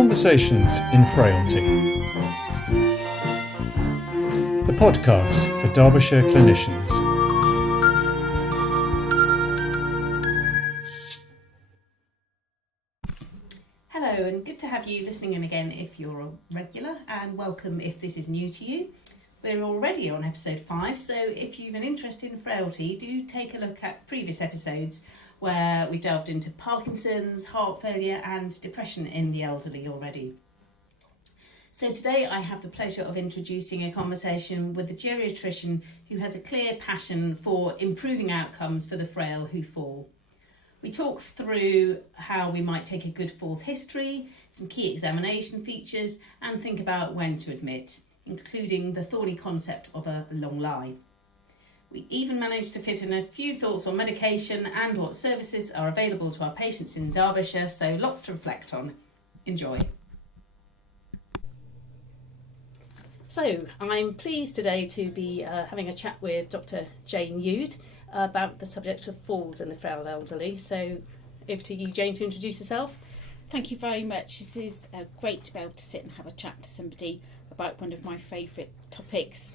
Conversations in Frailty, the podcast for Derbyshire clinicians. Hello, and good to have you listening in again if you're a regular, and welcome if this is new to you. We're already on episode 5, so if you've an interest in frailty, do take a look at previous episodes where we delved into Parkinson's, heart failure and depression in the elderly already. So today I have the pleasure of introducing a conversation with a geriatrician who has a clear passion for improving outcomes for the frail who fall. We talk through how we might take a good falls history, some key examination features, and think about when to admit, including the thorny concept of a long lie. We even managed to fit in a few thoughts on medication and what services are available to our patients in Derbyshire, so lots to reflect on. Enjoy. So, I'm pleased today to be having a chat with Dr Jane Youde about the subject of falls in the frail elderly. So, over to you, Jane, to introduce yourself. Thank you very much. This is great to be able to sit and have a chat to somebody about one of my favourite topics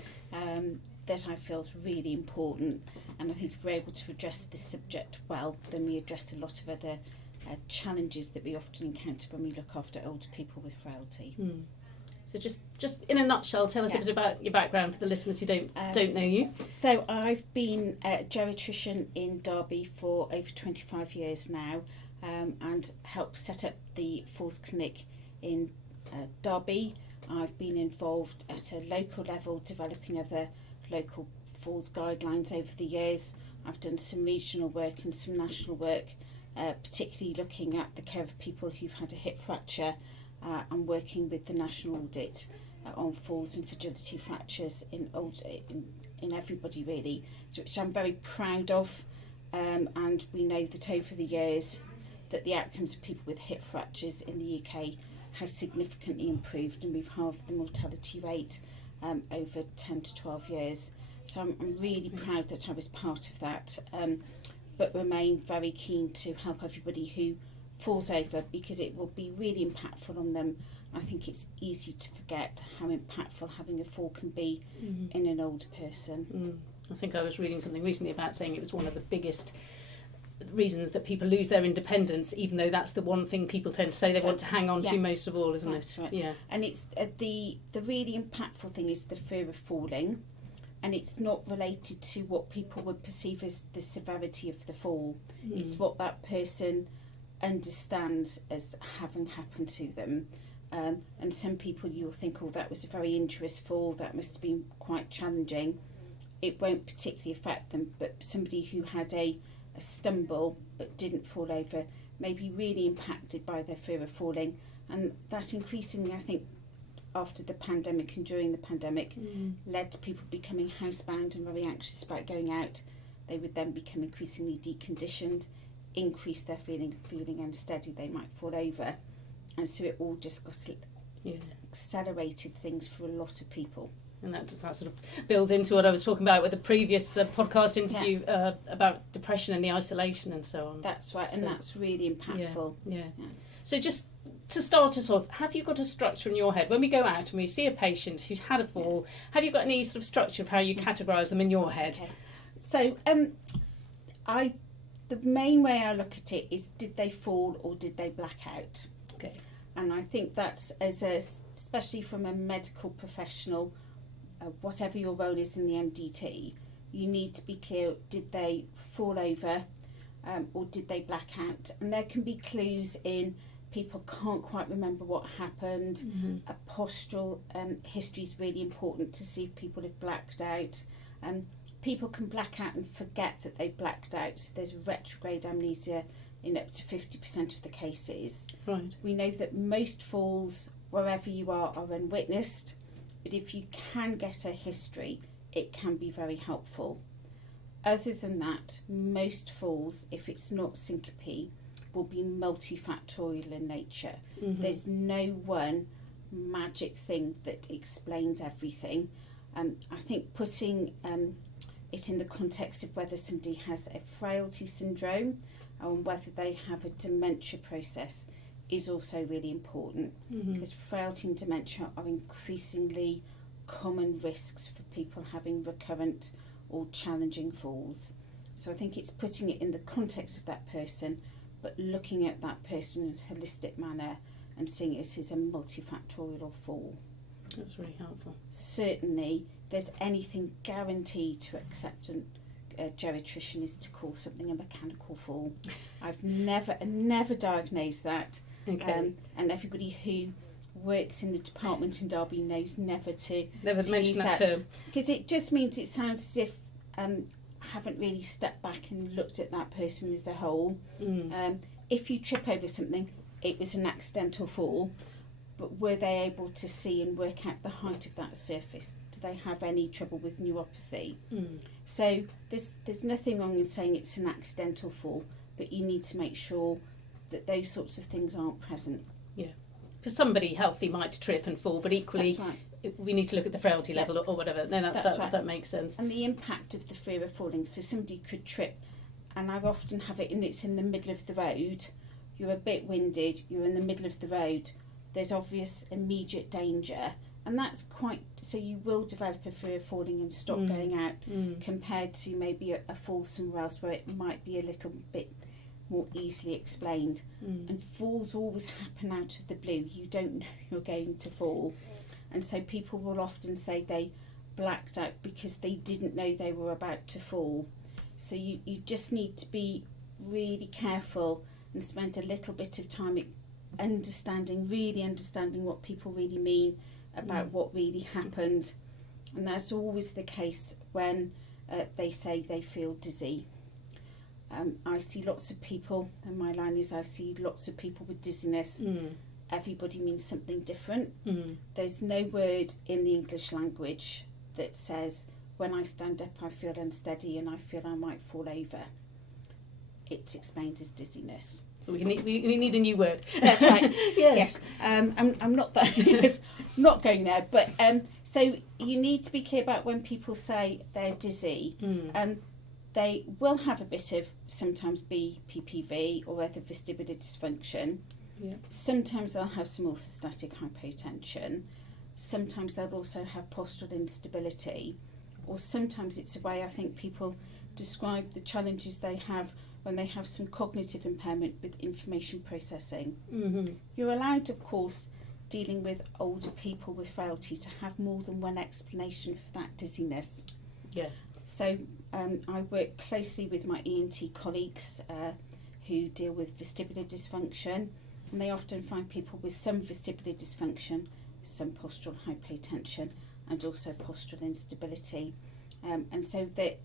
that I feel is really important. And I think if we're able to address this subject well, then we address a lot of other challenges that we often encounter when we look after older people with frailty. So just in a nutshell, tell us a bit about your background for the listeners who don't know you. So I've been a geriatrician in Derby for over 25 years now, and helped set up the Falls Clinic in Derby. I've been involved at a local level developing other local falls guidelines over the years. I've done some regional work and some national work, particularly looking at the care of people who've had a hip fracture and working with the national audit on falls and fragility fractures in everybody really, so which I'm very proud of, and we know that over the years that the outcomes of people with hip fractures in the UK has significantly improved, and we've halved the mortality rate over 10 to 12 years. So I'm really proud that I was part of that, but remain very keen to help everybody who falls over, because it will be really impactful on them. I think it's easy to forget how impactful having a fall can be in an older person. I think I was reading something recently about saying it was one of the biggest reasons that people lose their independence, even though that's the one thing people tend to say they want to hang on to most of all, isn't it? Right. Yeah. And it's the really impactful thing is the fear of falling, and it's not related to what people would perceive as the severity of the fall. It's what that person understands as having happened to them. And some people, you'll think, oh, that was a very injurious fall, that must have been quite challenging. It won't particularly affect them, but somebody who had a stumble but didn't fall over may be really impacted by their fear of falling, and that increasingly, I think, after the pandemic and during the pandemic led to people becoming housebound and very anxious about going out. They would then become increasingly deconditioned, increase their feeling unsteady, they might fall over, and so it all just got accelerated things for a lot of people. And that sort of builds into what I was talking about with the previous podcast interview about depression and the isolation and so on. That's right, and that's really impactful. Yeah. So just to start us off, have you got a structure in your head? When we go out and we see a patient who's had a fall, have you got any sort of structure of how you categorise them in your head? Okay. So the main way I look at it is, did they fall or did they black out? Okay. And I think that's, especially from a medical professional, whatever your role is in the MDT, you need to be clear, did they fall over or did they black out? And there can be clues in people can't quite remember what happened. A postural history is really important to see if people have blacked out. People can black out and forget that they've blacked out. So there's retrograde amnesia in up to 50% of the cases. Right. We know that most falls, wherever you are unwitnessed, but if you can get a history, it can be very helpful. Other than that, most falls, if it's not syncope, will be multifactorial in nature. There's no one magic thing that explains everything. I think putting it in the context of whether somebody has a frailty syndrome and whether they have a dementia process is also really important, because frailty and dementia are increasingly common risks for people having recurrent or challenging falls. So I think it's putting it in the context of that person, but looking at that person in a holistic manner and seeing it as a multifactorial fall. That's really helpful. Certainly, if there's anything guaranteed to accept a geriatrician is to call something a mechanical fall. I've never diagnosed that. Okay. And everybody who works in the department in Derby knows never to mention that term. Because it just means it sounds as if I haven't really stepped back and looked at that person as a whole. If you trip over something, it was an accidental fall, but were they able to see and work out the height of that surface? Do they have any trouble with neuropathy? So there's nothing wrong in saying it's an accidental fall, but you need to make sure that those sorts of things aren't present. Yeah, because somebody healthy might trip and fall, but equally we need to look at the frailty level or whatever. No, that makes sense. And the impact of the fear of falling. So somebody could trip, and I often have it, and it's in the middle of the road. You're a bit winded, you're in the middle of the road, there's obvious immediate danger, and that's quite, so you will develop a fear of falling and stop going out, compared to maybe a fall somewhere else where it might be a little bit more easily explained. And falls always happen out of the blue. You don't know you're going to fall, and so people will often say they blacked out because they didn't know they were about to fall. So you just need to be really careful and spend a little bit of time really understanding what people really mean about what really happened. And that's always the case when they say they feel dizzy. I see lots of people, and my line is I see lots of people with dizziness. Everybody means something different. There's no word in the English language that says, when I stand up I feel unsteady and I feel I might fall over. It's explained as dizziness. We need a new word. That's right. Yes. I'm not that not going there, but so you need to be clear about when people say they're dizzy. They will have a bit of sometimes BPPV or other vestibular dysfunction. Sometimes they'll have some orthostatic hypotension. Sometimes they'll also have postural instability, or sometimes it's a way I think people describe the challenges they have when they have some cognitive impairment with information processing. You're allowed, of course, dealing with older people with frailty, to have more than one explanation for that dizziness. So I work closely with my ENT colleagues who deal with vestibular dysfunction, and they often find people with some vestibular dysfunction, some postural hypotension, and also postural instability. And so that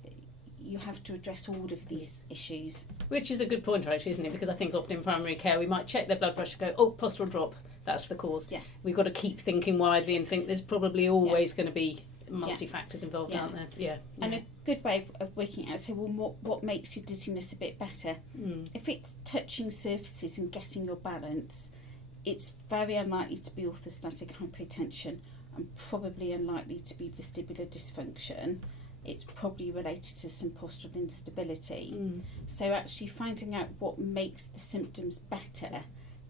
you have to address all of these issues. Which is a good point, actually, isn't it? Because I think often in primary care we might check their blood pressure, go, oh, postural drop, that's the cause. We've got to keep thinking widely and think there's probably always going to be multi-factors involved, aren't there? And a good way of working out, so what makes your dizziness a bit better? If it's touching surfaces and getting your balance, it's very unlikely to be orthostatic hypotension and probably unlikely to be vestibular dysfunction. It's probably related to some postural instability. So actually finding out what makes the symptoms better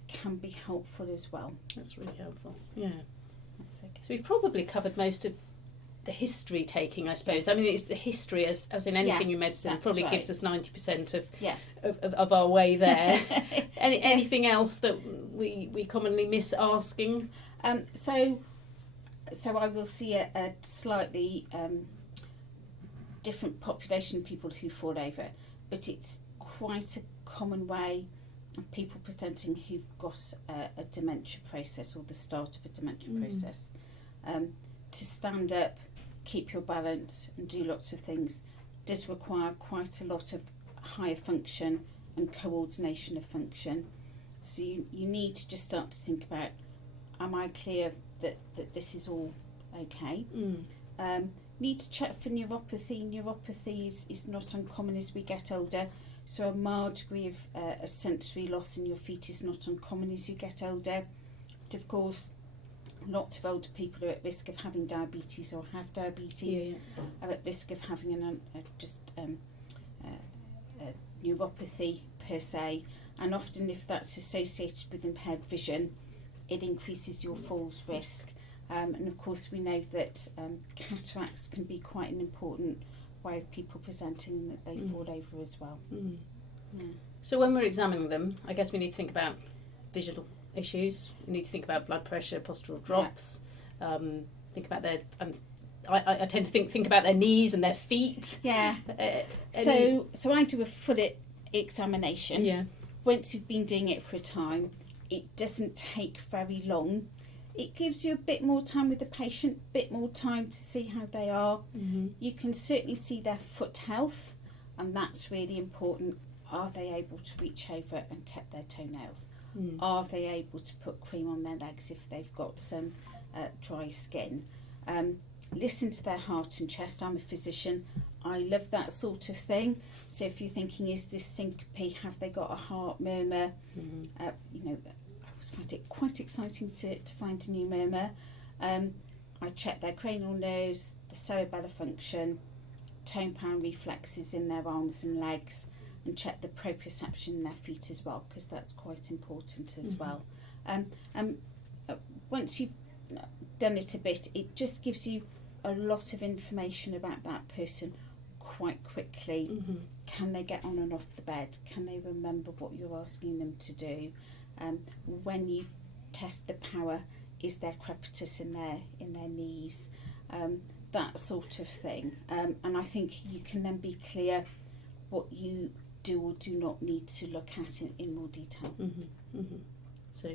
can be helpful as well. That's really helpful. That's okay. So we've we've probably covered most of the history taking, I suppose. I mean, it's the history, as in anything in medicine, probably gives us 90% of our way there. Anything else that we commonly miss asking? So I will see a slightly different population of people who fall over, but it's quite a common way of people presenting who've got a dementia process or the start of a dementia process. To stand up, keep your balance and do lots of things does require quite a lot of higher function and coordination of function. So you need to just start to think about, am I clear that this is all okay? Need to check for neuropathy. Neuropathy is not uncommon as we get older, so a mild degree of a sensory loss in your feet is not uncommon as you get older. But of course, lots of older people are at risk of having diabetes or have diabetes, are at risk of having a neuropathy per se, and often if that's associated with impaired vision, it increases your falls risk. And of course we know that cataracts can be quite an important way of people presenting, that they fall over as well. Yeah. So when we're examining them, I guess we need to think about visual issues. We need to think about blood pressure, postural drops. Think about their. I tend to think about their knees and their feet. Yeah. So I do a foot examination. Yeah. Once you've been doing it for a time, it doesn't take very long. It gives you a bit more time with the patient, a bit more time to see how they are. You can certainly see their foot health, and that's really important. Are they able to reach over and cut their toenails? Are they able to put cream on their legs if they've got some dry skin? Listen to their heart and chest. I'm a physician. I love that sort of thing. So if you're thinking, is this syncope? Have they got a heart murmur? I always find it quite exciting to find a new murmur. I check their cranial nerves, the cerebellar function, tone pound reflexes in their arms and legs, and check the proprioception in their feet as well, because that's quite important as well. Once you've done it a bit, it just gives you a lot of information about that person quite quickly. Can they get on and off the bed? Can they remember what you're asking them to do? When you test the power, is there crepitus in their knees? That sort of thing. And I think you can then be clear what you do or do not need to look at in more detail. So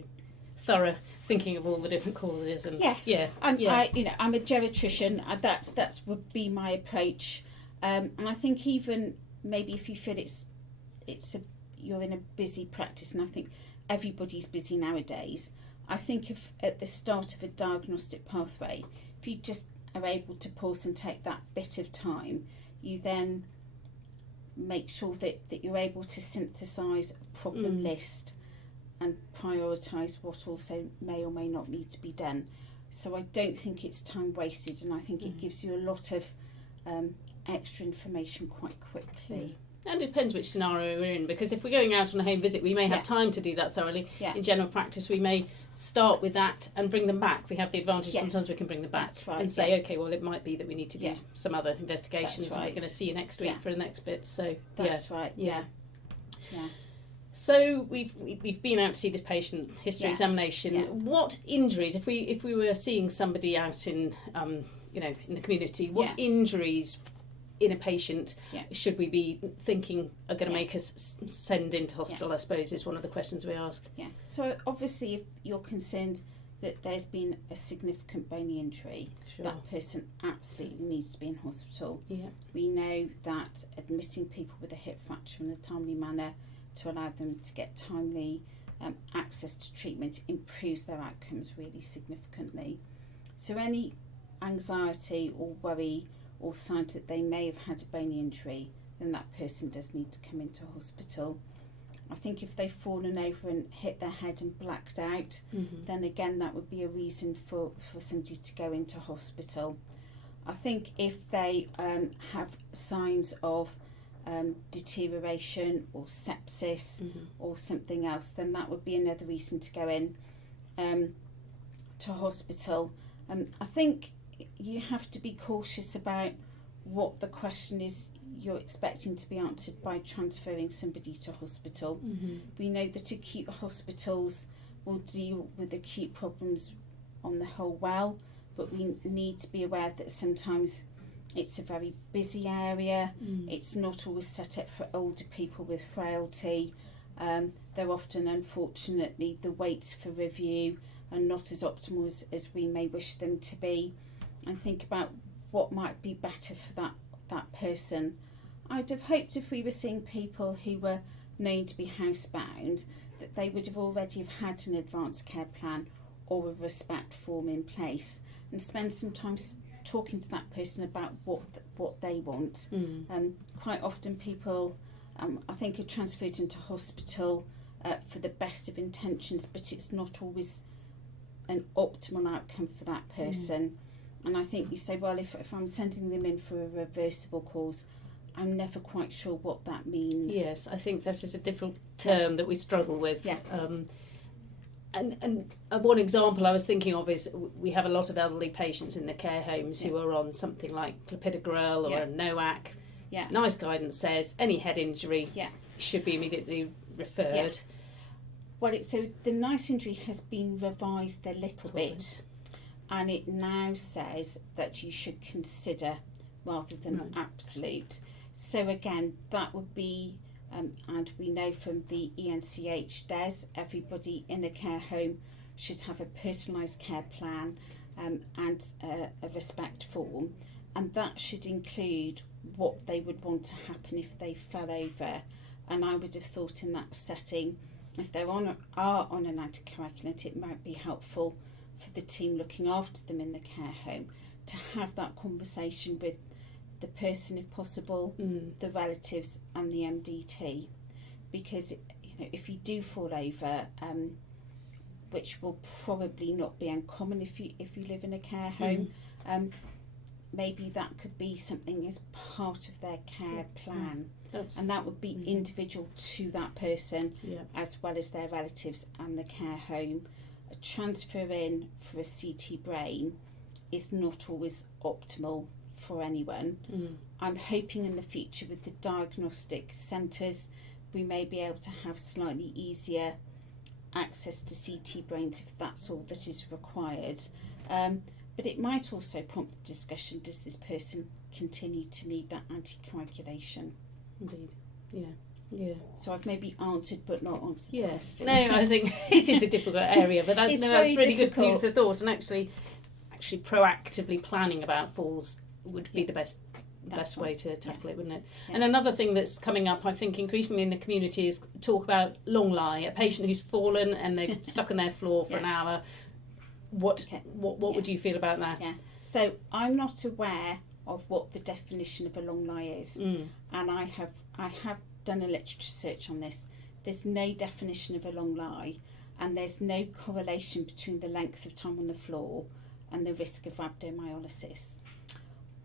thorough thinking of all the different causes and yes, I'm a geriatrician. That's would be my approach. And I think even maybe if you feel you're in a busy practice, and I think everybody's busy nowadays. I think if at the start of a diagnostic pathway, if you just are able to pause and take that bit of time, you then make sure that you're able to synthesise a problem list and prioritise what also may or may not need to be done. So I don't think it's time wasted, and I think it gives you a lot of extra information quite quickly. And it depends which scenario we're in, because if we're going out on a home visit, we may have time to do that thoroughly. In general practice, we may start with that and bring them back. We have the advantage sometimes we can bring them back and say, okay, well, it might be that we need to do some other investigations, and we're going to see you next week for the next bit. So that's right. So we've been out to see this patient, history examination. What injuries, if we were seeing somebody out in in the community, what injuries in a patient should we be thinking are going to make us send into hospital, I suppose, is one of the questions we ask. So obviously if you're concerned that there's been a significant bony injury, that person absolutely needs to be in hospital. We know that admitting people with a hip fracture in a timely manner to allow them to get timely access to treatment improves their outcomes really significantly. So any anxiety or worry or signs that they may have had a bony injury, then that person does need to come into hospital. I think if they've fallen over and hit their head and blacked out, then again that would be a reason for somebody to go into hospital. I think if they have signs of deterioration or sepsis or something else, then that would be another reason to go in to hospital. I think you have to be cautious about what the question is you're expecting to be answered by transferring somebody to hospital. We know that acute hospitals will deal with acute problems on the whole well, but we need to be aware that sometimes it's a very busy area. It's not always set up for older people with frailty. They're often, unfortunately, the waits for review are not as optimal as we may wish them to be. And think about what might be better for that person. I'd have hoped if we were seeing people who were known to be housebound, that they would have already have had an advanced care plan or a respect form in place, and spend some time talking to that person about what they want. Quite often people, I think, are transferred into hospital for the best of intentions, but it's not always an optimal outcome for that person. And I think you say, well, if I'm sending them in for a reversible cause, I'm never quite sure what that means. Yes, I think that is a different term that we struggle with. Yeah. And one example I was thinking of is we have a lot of elderly patients in the care homes who are on something like clopidogrel or a NOAC. Yeah. Nice guidance says any head injury should be immediately referred. Yeah. Well, so the NICE injury has been revised a little bit, and it now says that you should consider rather than absolute. So again, that would be, and we know from the ENCH DES, everybody in a care home should have a personalised care plan and a respect form, and that should include what they would want to happen if they fell over. And I would have thought in that setting, if they are on an anticoagulant, it might be helpful for the team looking after them in the care home to have that conversation with the person if possible, the relatives and the MDT, because if you do fall over, which will probably not be uncommon if you live in a care home, maybe that could be something as part of their care plan. And that would be individual to that person as well as their relatives and the care home. A transfer in for a CT brain is not always optimal for anyone. I'm hoping in the future with the diagnostic centres we may be able to have slightly easier access to CT brains if that's all that is required. But it might also prompt the discussion, does this person continue to need that anticoagulation? Indeed, yeah. So I've maybe answered but not answered the question. No, I think it is a difficult area, but that's really good food for thought, and actually proactively planning about falls would be the best way to tackle it, wouldn't it? And another thing that's coming up, I think, increasingly in the community is talk about long lie, a patient who's fallen and they've stuck on their floor for an hour. What would you feel about that? So I'm not aware of what the definition of a long lie is, and I have done a literature search on this. There's no definition of a long lie, and there's no correlation between the length of time on the floor and the risk of rhabdomyolysis.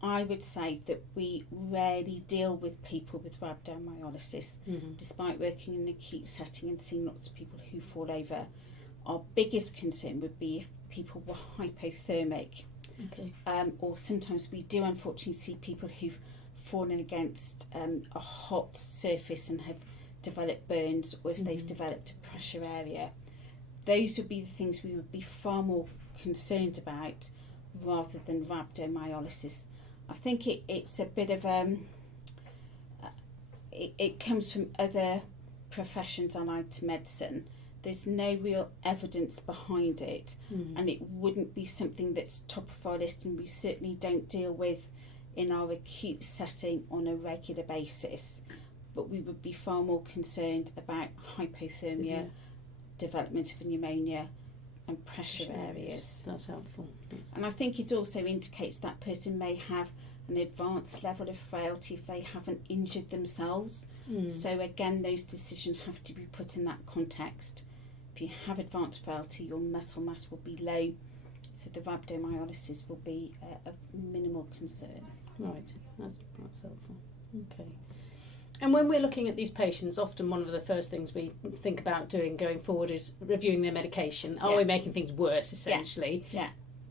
I would say that we rarely deal with people with rhabdomyolysis, despite working in an acute setting and seeing lots of people who fall over. Our biggest concern would be if people were hypothermic. Or sometimes we do unfortunately see people who've fallen against a hot surface and have developed burns, or if they've developed a pressure area. Those would be the things we would be far more concerned about rather than rhabdomyolysis. I think it's a bit of it comes from other professions allied to medicine. There's no real evidence behind it, and it wouldn't be something that's top of our list, and we certainly don't deal with in our acute setting on a regular basis. But we would be far more concerned about hypothermia, development of pneumonia and pressure areas. That's helpful. And I think it also indicates that person may have an advanced level of frailty if they haven't injured themselves. So again, those decisions have to be put in that context. If you have advanced frailty, your muscle mass will be low, so the rhabdomyolysis will be of minimal concern. Right, that's helpful. Okay. And when we're looking at these patients, often one of the first things we think about doing going forward is reviewing their medication. Are we making things worse, essentially?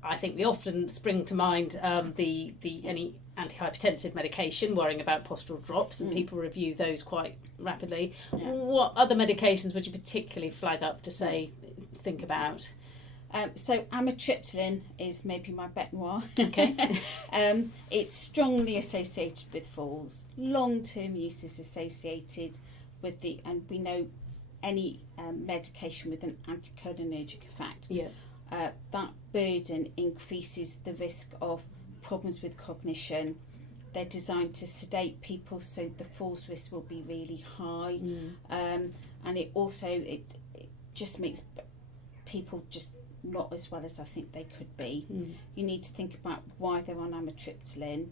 I think they often spring to mind any antihypertensive medication, worrying about postural drops, and people review those quite rapidly. What other medications would you particularly flag up to say, think about? So amitriptyline is maybe my bête noire. Okay. It's strongly associated with falls. Long-term use is associated with and we know any medication with an anticholinergic effect. That burden increases the risk of problems with cognition. They're designed to sedate people, so the falls risk will be really high. And it also it just makes people just not as well as I think they could be. You need to think about why they're on amitriptyline.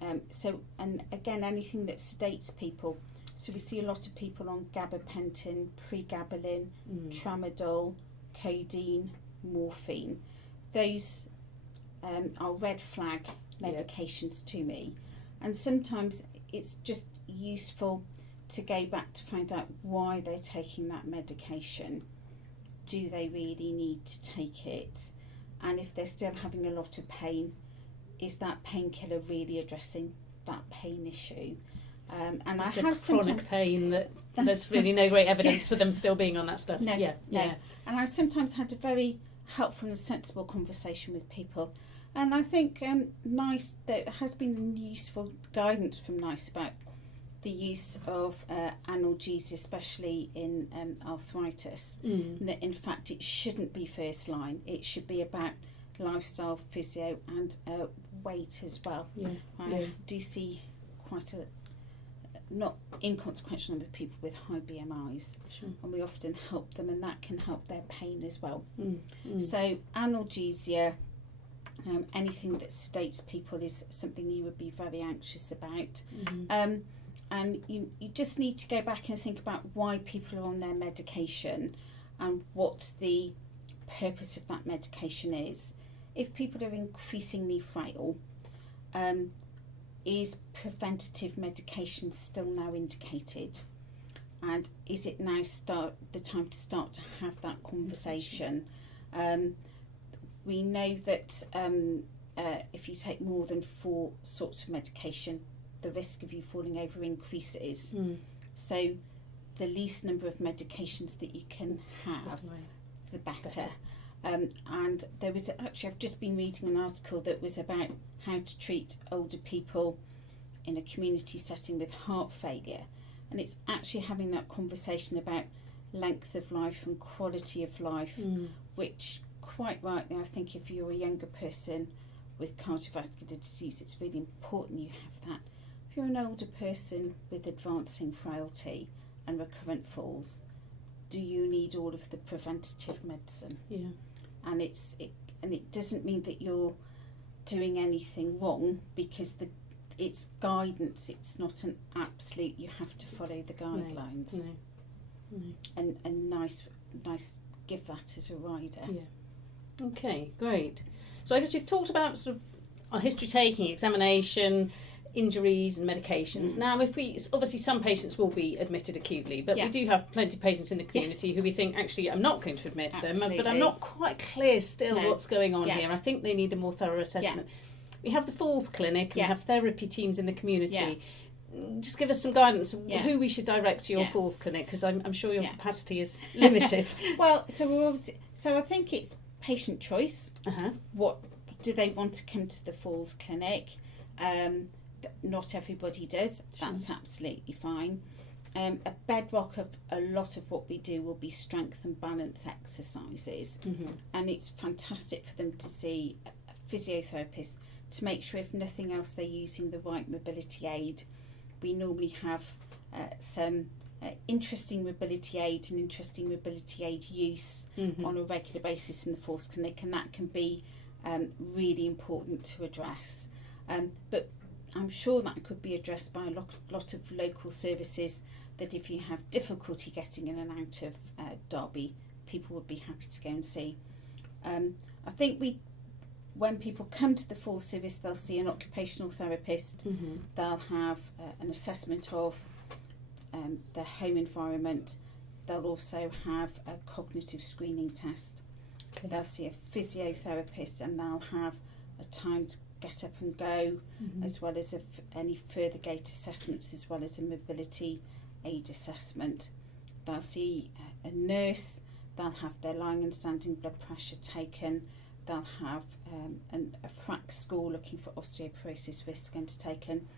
And again, anything that sedates people. So we see a lot of people on gabapentin, pregabalin, tramadol, codeine, morphine. Those are red flag medications to me, and sometimes it's just useful to go back to find out why they're taking that medication. Do they really need to take it? And if they're still having a lot of pain, is that painkiller really addressing that pain issue? And I have chronic pain that there's really no great evidence for them still being on that stuff. No. And I've sometimes had a very helpful and sensible conversation with people. And I think NICE, there has been useful guidance from NICE about the use of analgesia, especially in arthritis. And that in fact it shouldn't be first line. It should be about lifestyle, physio and weight as well. I do see quite a not inconsequential number of people with high BMIs, and we often help them, and that can help their pain as well. So analgesia, anything that sedates people, is something you would be very anxious about. And you just need to go back and think about why people are on their medication and what the purpose of that medication is. If people are increasingly frail, is preventative medication still now indicated? And is it now the time to start to have that conversation? We know that if you take more than 4 sorts of medication, the risk of you falling over increases. So the least number of medications that you can have, the better. And there was actually, I've just been reading an article that was about how to treat older people in a community setting with heart failure. And it's actually having that conversation about length of life and quality of life, which quite rightly, I think if you're a younger person with cardiovascular disease, it's really important you have that. If you're an older person with advancing frailty and recurrent falls, do you need all of the preventative medicine? And it doesn't mean that you're doing anything wrong, because it's guidance. It's not an absolute. You have to follow the guidelines. And nice give that as a rider. Okay, great. So I guess we've talked about sort of our history taking, examination, injuries and medications. Now, obviously some patients will be admitted acutely, but we do have plenty of patients in the community who we think, actually, I'm not going to admit them, but I'm not quite clear still what's going on here. I think they need a more thorough assessment. We have the Falls Clinic, we have therapy teams in the community. Just give us some guidance who we should direct to your Falls Clinic, because I'm sure your capacity is limited. Well, so I think it's patient choice. What do they want to come to the Falls Clinic? Not everybody does. That's absolutely fine. A bedrock of a lot of what we do will be strength and balance exercises, and it's fantastic for them to see a physiotherapist to make sure, if nothing else, they're using the right mobility aid. We normally have some interesting mobility aid and interesting mobility aid use on a regular basis in the Falls Clinic, and that can be really important to address. But I'm sure that could be addressed by a lot of local services, that if you have difficulty getting in and out of Derby, people would be happy to go and see. I think when people come to the Falls service, they'll see an occupational therapist. They'll have an assessment of their home environment. They'll also have a cognitive screening test. They'll see a physiotherapist, and they'll have a time to get up and go, as well as any further gait assessments, as well as a mobility aid assessment. They'll see a nurse. They'll have their lying and standing blood pressure taken. They'll have a FRAC score looking for osteoporosis risk undertaken.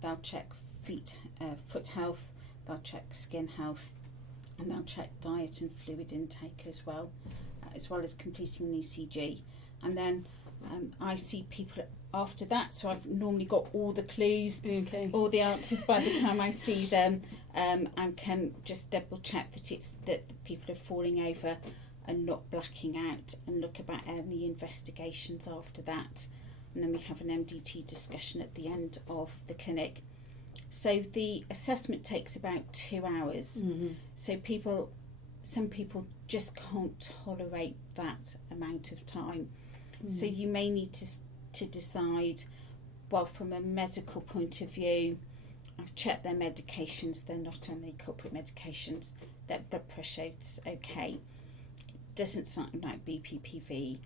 They'll check foot health. They'll check skin health, and they'll check diet and fluid intake as well as completing an ECG. And then I see people after that, so I've normally got all the clues, all the answers by the time I see them, and can just double check that people are falling over and not blacking out, and look about any investigations after that. And then we have an MDT discussion at the end of the clinic. So the assessment takes about 2 hours. So some people just can't tolerate that amount of time. So you may need to decide, well, from a medical point of view, I've checked their medications, they're not on any corporate medications, their blood pressure is okay. It doesn't sound like BPPV.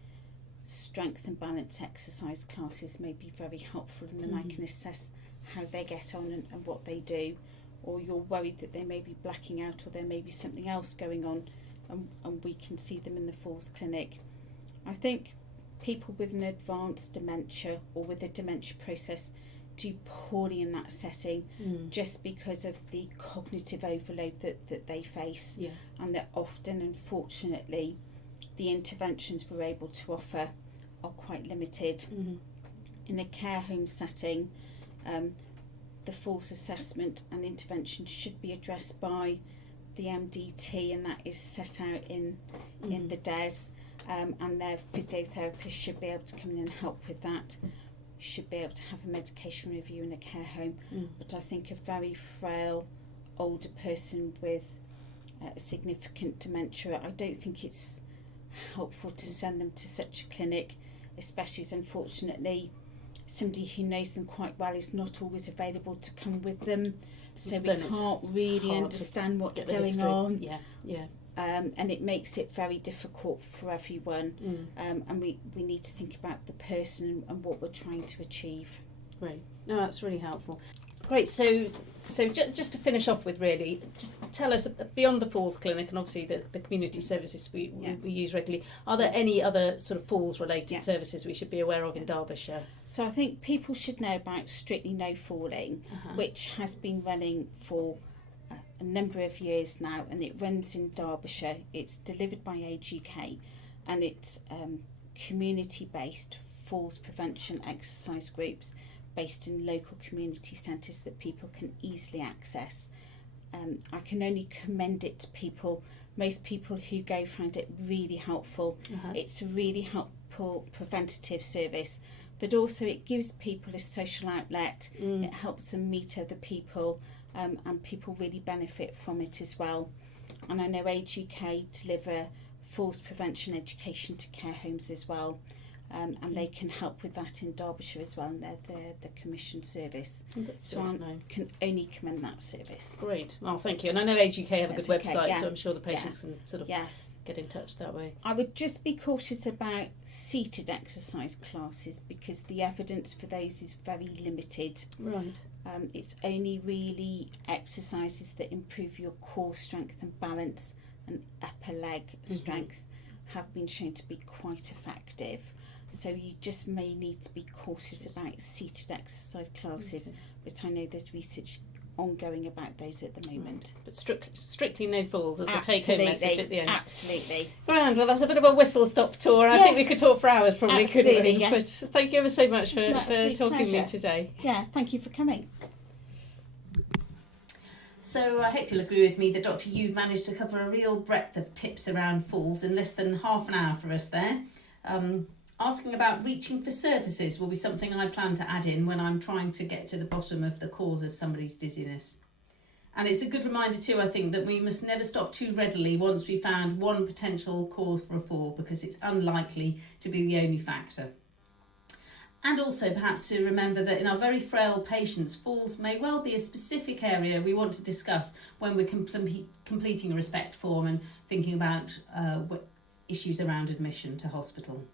Strength and balance exercise classes may be very helpful, and then I can assess how they get on and what they do. Or you're worried that they may be blacking out, or there may be something else going on, and we can see them in the Falls Clinic. I think people with an advanced dementia or with a dementia process do poorly in that setting, just because of the cognitive overload that they face, and that often, unfortunately, the interventions we're able to offer are quite limited. In a care home setting, the Falls assessment and intervention should be addressed by the MDT, and that is set out in the DES, and their physiotherapist should be able to come in and help with that, should be able to have a medication review in a care home. But I think a very frail older person with significant dementia, I don't think it's helpful to send them to such a clinic, especially as unfortunately somebody who knows them quite well is not always available to come with them, so we can't really understand what's going on. And it makes it very difficult for everyone, and we need to think about the person and what we're trying to achieve. Great. No, that's really helpful. Great. So just to finish off with, really, just tell us, beyond the Falls Clinic and obviously the community services we use regularly, are there any other sort of Falls related services we should be aware of in Derbyshire? So I think people should know about Strictly No Falling, which has been running for a number of years now, and it runs in Derbyshire. It's delivered by Age UK, and it's community based falls prevention exercise groups based in local community centres that people can easily access. I can only commend it to people. Most people who go find it really helpful. It's a really helpful preventative service, but also it gives people a social outlet. It helps them meet other people, and people really benefit from it as well. And I know Age UK deliver falls prevention education to care homes as well. And they can help with that in Derbyshire as well, and they're the commission service. So I can only commend that service. Great. Well, thank you. And I know Age UK have a good website, so I'm sure the patients can sort of get in touch that way. I would just be cautious about seated exercise classes, because the evidence for those is very limited. Right. It's only really exercises that improve your core strength and balance and upper leg strength have been shown to be quite effective. So you just may need to be cautious about seated exercise classes, but I know there's research ongoing about those at the moment. But strictly no falls as a take-home message at the end. Absolutely. Grand. Well, that's a bit of a whistle-stop tour. I think we could talk for hours, probably, couldn't we? Yes. But thank you ever so much for talking to me today. Yeah, thank you for coming. So I hope you'll agree with me that Dr Youde managed to cover a real breadth of tips around falls in less than half an hour for us there. Asking about reaching for surfaces will be something I plan to add in when I'm trying to get to the bottom of the cause of somebody's dizziness. And it's a good reminder too, I think, that we must never stop too readily once we've found one potential cause for a fall, because it's unlikely to be the only factor. And also perhaps to remember that in our very frail patients, falls may well be a specific area we want to discuss when we're completing a respect form and thinking about issues around admission to hospital.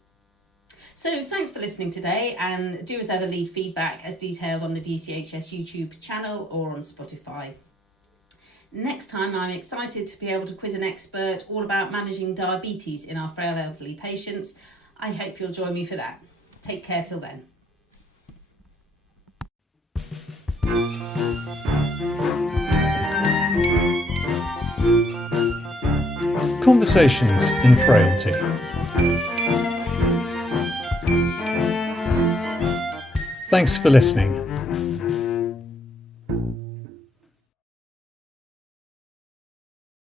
So thanks for listening today, and do as ever leave feedback as detailed on the DCHS YouTube channel or on Spotify. Next time I'm excited to be able to quiz an expert all about managing diabetes in our frail elderly patients. I hope you'll join me for that. Take care till then. Conversations in Frailty. Thanks for listening.